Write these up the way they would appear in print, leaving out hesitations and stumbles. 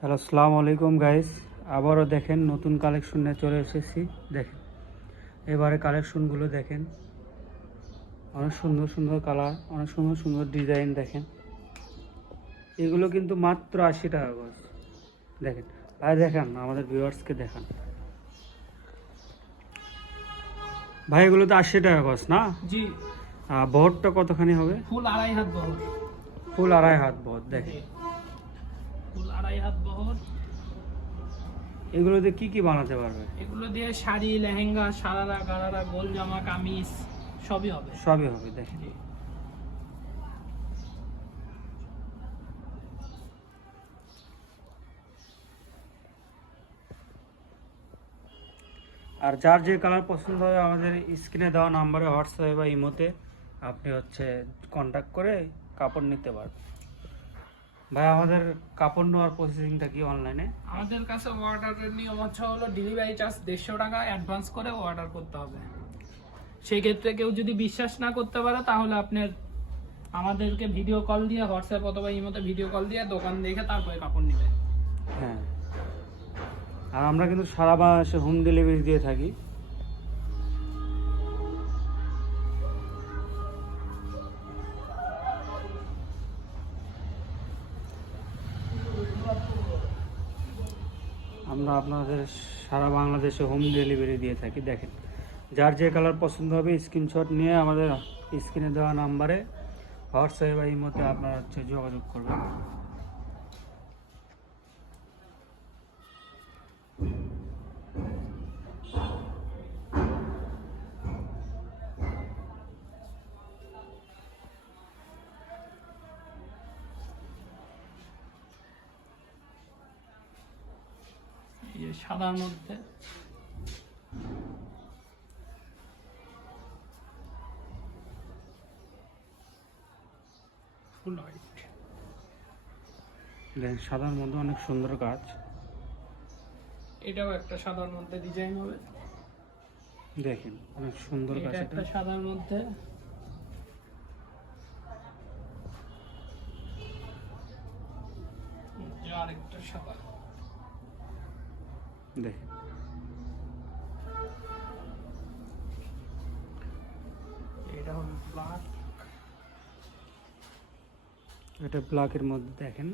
Hello, আসসালামু আলাইকুম guys. আবারও দেখেন নতুন কালেকশন নিয়ে চলে এসেছি। দেখেন এবারে কালেকশনগুলো দেখেন, অনেক সুন্দর সুন্দর কালার, অনেক সুন্দর সুন্দর ডিজাইন। দেখেন এগুলো কিন্তু মাত্র 80 টাকা গজ। দেখেন ভাই, দেখান আমাদের ভিউয়ার্সকে দেখান ভাই, এগুলো তো 80 টাকা গজ না? জি। বহরটা কতখানি হবে? ফুল আড়াই হাত বহর। ফুল 2.5 হাত বহর। দেখেন জি, ফুল আড়াই হাত বহর। এগুলোতে কি কি বানাতে পারবে? এগুলো দিয়ে শাড়ি, লেহেঙ্গা, সারারা, গারারা, গোল জামা, কামিজ সবই হবে। সবই হবে। দেখেন জি। আর যার যে কালার পছন্দ হবে আমাদের স্ক্রিনে দেওয়া নাম্বারে হোয়াটসঅ্যাপে বা ইমোতে আপনি কন্ট্যাক্ট করে কাপড় নিতে পারবেন। ভাই, আমাদের কাপড় নেওয়ার প্রসেসিংটা কি অনলাইনে? আমাদের কাছে অর্ডারের নিয়ম হলো ডেলিভারি চার্জ 150 টাকা অ্যাডভান্স করে অর্ডার করতে হবে। সেই ক্ষেত্রে কেউ যদি বিশ্বাস না করতে পারে তাহলে আপনার আমাদেরকে ভিডিও কল দিয়ে, হোয়াটসঅ্যাপ অথবা ইমোতে ভিডিও কল দিয়ে দোকান দেখে তারপরে কাপড় নেবে। হ্যাঁ, আর আমরা কিন্তু সারা বাংলাদেশে হোম ডেলিভারি দিয়ে থাকি। আমরা আপনাদের সারা বাংলাদেশে হোম ডেলিভারি দিয়ে থাকি। দেখেন যার যে কালার পছন্দ হবে স্ক্রিনশট নিয়ে আমাদের স্ক্রিনে দেওয়া নাম্বারে হোয়াটসঅ্যাপে বা ইমোতে আপনারা যোগাযোগ করবেন। এই যে সাদার মধ্যে ফুল হোয়াইট। দেখেন সাদার মধ্যে অনেক সুন্দর কাজ। এটাও একটা সাদার মধ্যে ডিজাইন হবে। দেখেন অনেক সুন্দর কাজ। এটা একটা সাদার মধ্যে। আরেকটা সাদা। দেখেন এটা হলো ব্ল্যাক। এটা ব্ল্যাকের মধ্যে। দেখেন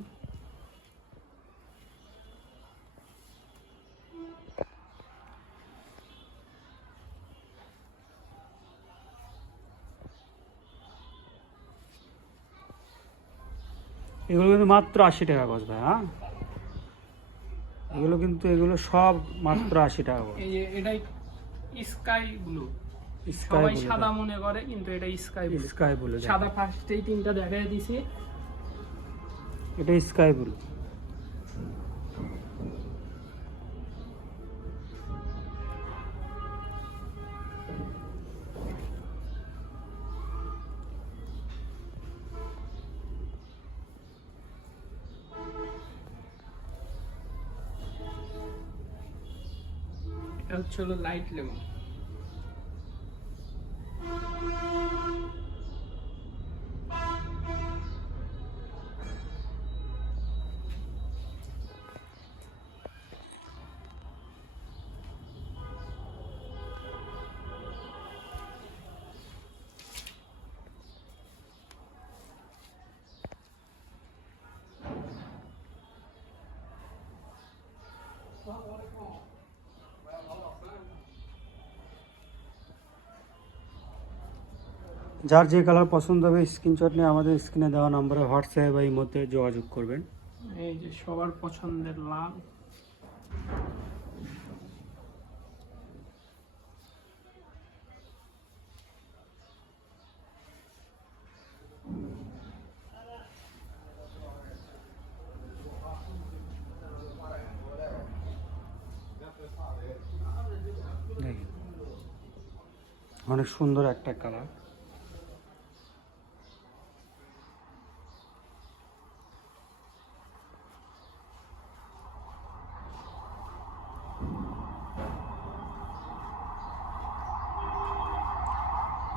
এগুলো কিন্তু মাত্র 80 টাকা গজ ভাই। হ্যাঁ, এগুলো সব মাত্র 80 টাকা গজ। এই যে এটাই স্কাই ব্লু। স্কাই সবাই ব্লু। সাদা মনে করে কিন্তু এটা স্কাই ব্লু। Sky blue. সাদা ফার্স্টেই তিনটা দেখাই দিছি। এটা স্কাই ব্লু। এটা হলো লাইট লেমন। যার যে কালার পছন্দ হবে স্ক্রিনশট নিয়ে আমাদের স্ক্রিনে দেওয়া নম্বরে হোয়াটসঅ্যাপ বা ইমোতে যোগাযোগ করবেন। এই যে সবার পছন্দের লাল। দেখেন অনেক সুন্দর একটা কালার।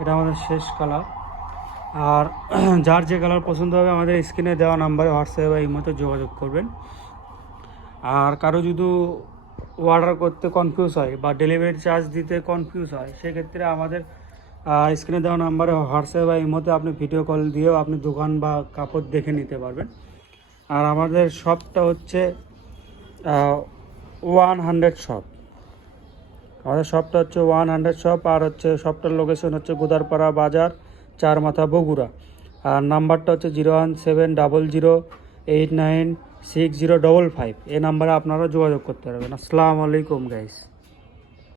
এটা আমাদের শেষ কালার। আর যার যে কালার পছন্দ হবে আমাদের স্ক্রিনে দেওয়া নাম্বারে হোয়াটসঅ্যাপ বা ইমোতে যোগাযোগ করবেন। আর কারো যদি অর্ডার করতে কনফিউজ হয় বা ডেলিভারি চার্জ দিতে কনফিউজ হয়, সেক্ষেত্রে আমাদের স্ক্রিনে দেওয়া নাম্বারে হোয়াটসঅ্যাপ বা ইমোতে আপনি ভিডিও কল দিয়েও আপনি দোকান বা কাপড় দেখে নিতে পারবেন। আর আমাদের শপটা হচ্ছে 100 শপ। আমাদের শপটা হচ্ছে 100 শপ, আর হচ্ছে শপটার লোকেশন হচ্ছে গোদারপাড়া বাজার, চারমাথা, বগুড়া। আর নাম্বারটা হচ্ছে 01700896055। এই নাম্বারে আপনারা যোগাযোগ করতে পারবেন। আসসালামু আলাইকুম গাইস।